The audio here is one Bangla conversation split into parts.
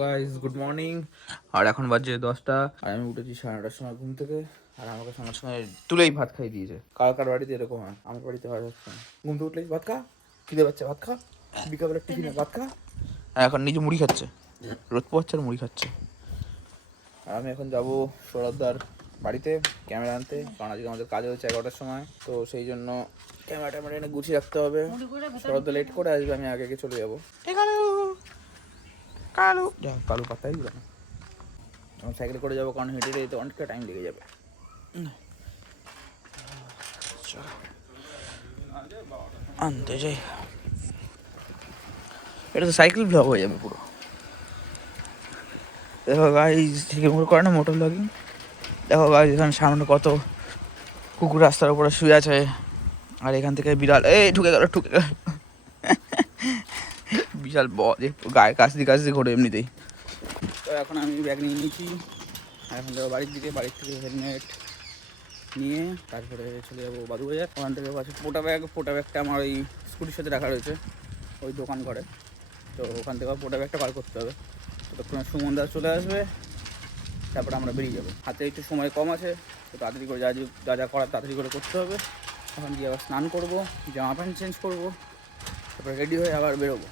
Guys good morning. আর এখন বাজে 10টা আর আমি উঠেছি 9:30টার সময় ঘুম থেকে। আর আমাকে সঙ্গে সঙ্গে তুলেই ভাত খাই দিয়েছে। কার কার বাড়িতে এরকম হয়, আমার বাড়িতে হয় হচ্ছে না। ঘুম থেকে উঠলেই ভাত খা, খিদে পাচ্ছে ভাত খা, বিকাবেলা টিফিনে ভাত খা। আর এখন নিজে মুড়ি খাচ্ছে, রোদ পোহাচ্ছে আর মুড়ি খাচ্ছে। আর আমি এখন যাবো সৌরভদার বাড়িতে ক্যামেরা আনতে, কারণ আজকে আমাদের কাজ হচ্ছে 11টার সময়। তো সেই জন্য ক্যামেরা ট্যামেরা এনে গুছিয়ে রাখতে হবে। সৌরভদা লেট করে আসবে, আমি আগে আগে চলে যাবো। কালু যা, কালু পাত্তাই দিল না। আমি সাইকেল করে যাবো, কারণ হেঁটে যেতে অনেকটা টাইম লেগে যাবে। আনতে যাই, এটা তো সাইকেল ব্লগ হয়ে যাবে পুরো। দেখো গাইজ, থেকে মোটর করে না মোটর ব্লগিং। দেখো গাইজ, এখানে সামনে কত কুকুর রাস্তার উপরে শুয়ে আছে। আর এখান থেকে বিড়াল ঢুকে গেল বিশাল গায়ে কাছ দিয়ে ঘোরে এমনিতেই। তো এখন আমি ব্যাগ নিয়ে নিয়েছি, এখন যাবো বাড়ির দিকে। বাড়ির থেকে হেলমেট নিয়ে তারপরে চলে যাবো বাজার। ওখান থেকে পাশে পোটা ব্যাগটা আমার ওই স্কুটির সাথে রাখা রয়েছে ওই দোকান ঘরে। তো ওখান থেকে পোটা ব্যাগটা বার করতে হবে। ততক্ষণে সুমনদা চলে আসবে, তারপরে আমরা বেরিয়ে যাবো। হাতে একটু সময় কম আছে, তো তাড়াতাড়ি করে যা যা করার তাড়াতাড়ি করে করতে হবে। এখন গিয়ে আবার স্নান করবো, জামা প্যান্ট চেঞ্জ করবো, তারপরে রেডি হয়ে আবার বেরোবো।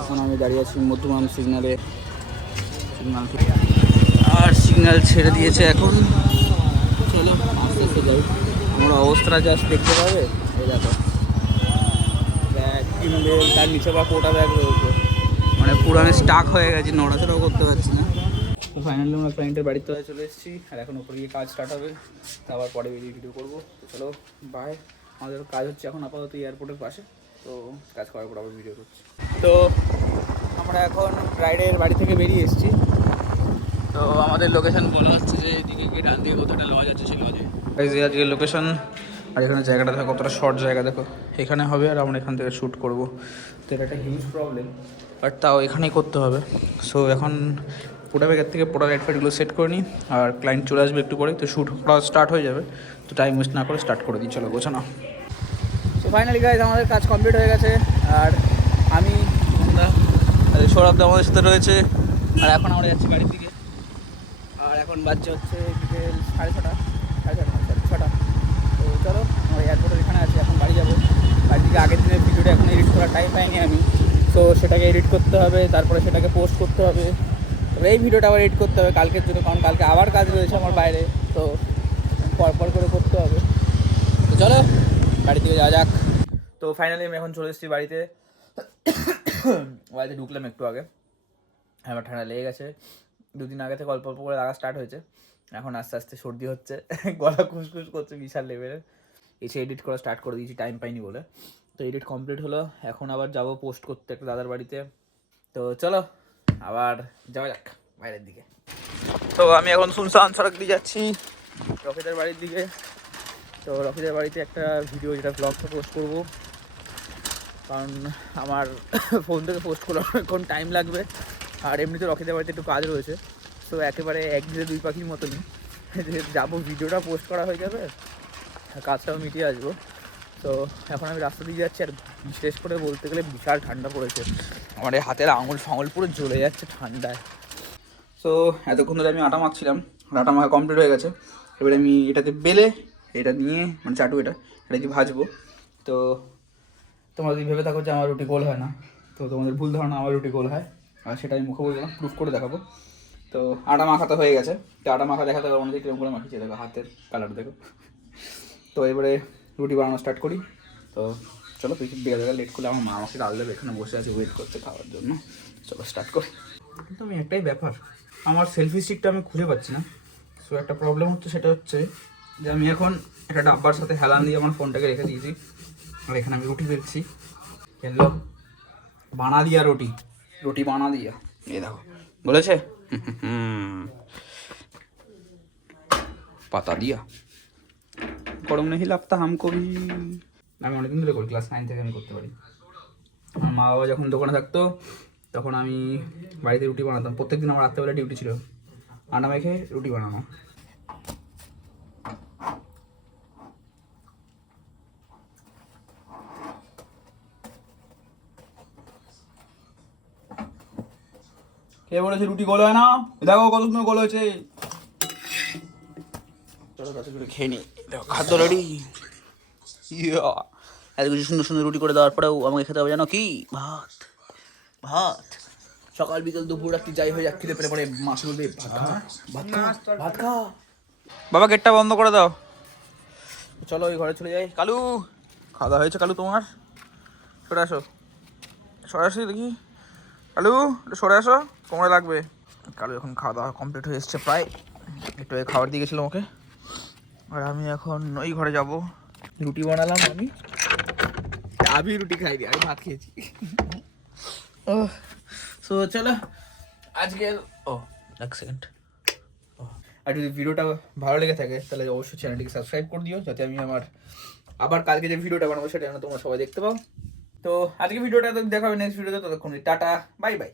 এখন আমি দাঁড়িয়ে আছি মধ্যমান সিগনালে, আর সিগন্যাল ছেড়ে দিয়েছে এখন। চলো আস্তে আস্তে যাই। আমার অবস্থাটা জাস্ট দেখতে পাবে, এই দেখো ব্যাগ কিনবে, তার নিচে বা কোটা ব্যাগ রয়েছে, মানে পুরো আমি স্টাক হয়ে গেছি, নড়াচড়াও করতে পারছি না। ফাইনালি আমরা ক্লায়েন্টের বাড়িতে চলে এসেছি, আর এখন উপরে গিয়ে কাজ স্টার্ট হবে, তারপর পরে ভিডিও করবো। তো চলো বাই। আমাদের কাজ হচ্ছে এখন আপাতত এয়ারপোর্টের পাশে, তো কাজ করার পর আবার ভিডিও করছি। তো আমরা এখন রাইডের বাড়ি থেকে বেরিয়ে এসেছি। তো আমাদের লোকেশন বলা হচ্ছে যে এদিকে গিয়ে ডান দিকে কোথাও একটা লজ আছে, সেই লজে আজকে লোকেশন। আর এখানে জায়গাটা দেখো কতটা শর্ট জায়গা, দেখো এখানে হবে আর আমরা এখান থেকে শ্যুট করবো। তো এটা একটা হিউজ প্রবলেম, বাট তাও এখানেই করতে হবে। সো এখন পোটা ব্যাগের থেকে পোটা লাইট ফাইটগুলো সেট করে নিই, আর ক্লায়েন্ট চলে আসবে একটু পরে, তো শ্যুট করা স্টার্ট হয়ে যাবে। তো টাইম ওয়েস্ট না করে স্টার্ট করে দিই, চলো গোছানো। তো ফাইনালি গাইজ আমাদের কাজ কমপ্লিট হয়ে গেছে, আর আমি সৌরভদা আমাদের সাথে রয়েছে। আর এখন আমরা যাচ্ছি বাড়ির দিকে। আর এখন বাজছে হচ্ছে বিকেল 6:30, 6:30 তো চলো, আমরা এয়ারপোর্টের এখানে আছি, এখন বাড়ি যাবো। বাড়ির দিকে আগের দিনের ভিডিওটা এখন এডিট করার টাইম পাইনি আমি, তো সেটাকে এডিট করতে হবে, তারপরে সেটাকে পোস্ট করতে হবে। এই ভিডিওটা আবার এডিট করতে হবে কালকের জন্য, কারণ কালকে আবার কাজ রয়েছে আমার বাইরে, তো পরপর করে করতে হবে। তো চলো বাড়ির দিকে যাওয়া যাক। তো ফাইনালি আমি এখন চলে এসেছি বাড়িতে। বাড়িতে ঢুকলাম একটু আগে, আমার ঠান্ডা লেগে গেছে। 2 দিন আগে থেকে অল্প অল্প করে লাগা স্টার্ট হয়েছে, এখন আস্তে আস্তে সর্দি হচ্ছে, গলা খুসখুস করছে বিশাল লেভেলের। এসে এডিট করা স্টার্ট করে দিয়েছি টাইম পাইনি বলে। তো এডিট কমপ্লিট হলো, এখন আবার যাব পোস্ট করতে একটা দাদার বাড়িতে। তো চলো আবার যাওয়া যাক বাইরের দিকে। তো আমি এখন শুনশান সড়ক দিয়ে যাচ্ছি রকিদের বাড়ির দিকে। তো রকিদের বাড়িতে একটা ভিডিও, যেটা ব্লগটা পোস্ট করবো, কারণ আমার ফোন থেকে পোস্ট করলে অনেকক্ষণ টাইম লাগবে। আর এমনিতে রকিদের বাড়িতে একটু কাজ রয়েছে, তো একেবারে এক দিনে দুই পাখির মতনই, যে যাবো ভিডিওটা পোস্ট করা হয়ে যাবে, কাজটাও মিটিয়ে আসবো। তো এখন আমি রাস্তা দিয়ে যাচ্ছি, আর বিশেষ করে বলতে গেলে বিশাল ঠান্ডা পড়েছে, আমার এই হাতের আঙুল ফাঙুল পুরো জ্বলে যাচ্ছে ঠান্ডায়। সো এতক্ষণ ধরে আমি আটা মাখছিলাম, আটা মাখা কমপ্লিট হয়ে গেছে। এবারে আমি এটাতে বেলে, এটা নিয়ে মানে চাটু, এটা দিয়ে ভাজবো। তো তোমরা যদি ভেবে থাকো যে আমার রুটি গোল হয় না, তো তোমাদের ভুল ধারণা, আমার রুটি গোল হয়, আর সেটা আমি মুখে বলবো না, প্রুফ করে দেখাবো। তো আটা মাখা তো হয়ে গেছে, তো আটা মাখা দেখাতে হবে আমাদের কিরকম করে মাখিয়েছে, দেখো হাতের কালার দেখো। তো এবারে রুটি বানানো স্টার্ট করি। তো চলো, তুই বেলা লেট করলে আমার মা আমাকে ডাল দেবে, এখানে বসে আছে ওয়েট করতে খাওয়ার জন্য। চলো স্টার্ট করি। কিন্তু আমি একটাই ব্যাপার, আমার সেলফি স্টিকটা আমি খুঁজে পাচ্ছি না। সো একটা প্রবলেম হচ্ছে, সেটা হচ্ছে যে আমি এখন একটা ডাব্বার সাথে হেলান দিয়ে আমার ফোনটাকে রেখে দিয়েছি, আর এখানে আমি রুটি বেলছি। হ্যালো, বানা দিয়া রুটি, রুটি বানা দিয়া, এই দেখো বলেছে পাতা দিয়া, গরম নেই লাগতা হামকো ভি। আমি অনেকদিন ধরে করি, ক্লাস 9 থেকে আমি করতে পারি। আমার মা বাবা যখন দোকানে থাকতো, তখন আমি বাড়িতে রুটি বানাতাম। প্রত্যেকদিন আমার রাত্রেবেলা ডিউটি ছিল, আটা মেখে রুটি বানানো। এ বলেছে রুটি গোল হয় না, দেখো কত সুন্দর গোল হয়েছে। চলো কাছে করে খেয়ে নি, দেখো খাদ্য রেডি। এত কিছু সুন্দর সুন্দর রুটি করে দেওয়ার পরেও আমাকে খেতে হবে জানো কি? ভাত। ভাত সকাল বিকেল দুপুর রাত্রি যাই হয়ে যাক, খেতে পেলে পরে মাছ বলবে ভাত খা, ভাত খা, ভাত খা। বাবা গেটটা বন্ধ করে দাও। চলো ওই ঘরে চলে যাই। কালু খাওয়া দাওয়া হয়েছে? কালু তোমার সরে আসো, সরে আসি দেখি। কালু একটু সরে আসো, কোমরে লাগবে। কালু এখন খাওয়া দাওয়া কমপ্লিট হয়ে এসছে প্রায়, একটু আগে খাবার দিয়ে গেছিলাম ওকে। আর আমি এখন ওই ঘরে যাব। রুটি বানালাম আমি রুটি খাইনি, আমি ভাত খেয়েছি। ও সো চলো আজকে এক সেকেন্ড। আর যদি ভিডিওটা ভালো লেগে থাকে তাহলে অবশ্যই চ্যানেলটিকে সাবস্ক্রাইব করে দিও, যাতে আমি আমার আবার কালকে যে ভিডিওটা বানাবো সেটা যেন তোমরা সবাই দেখতে পাও। তো আজকে ভিডিওটা দেখা হবে নেক্সট ভিডিওতে, ততক্ষণ টাটা বাই বাই।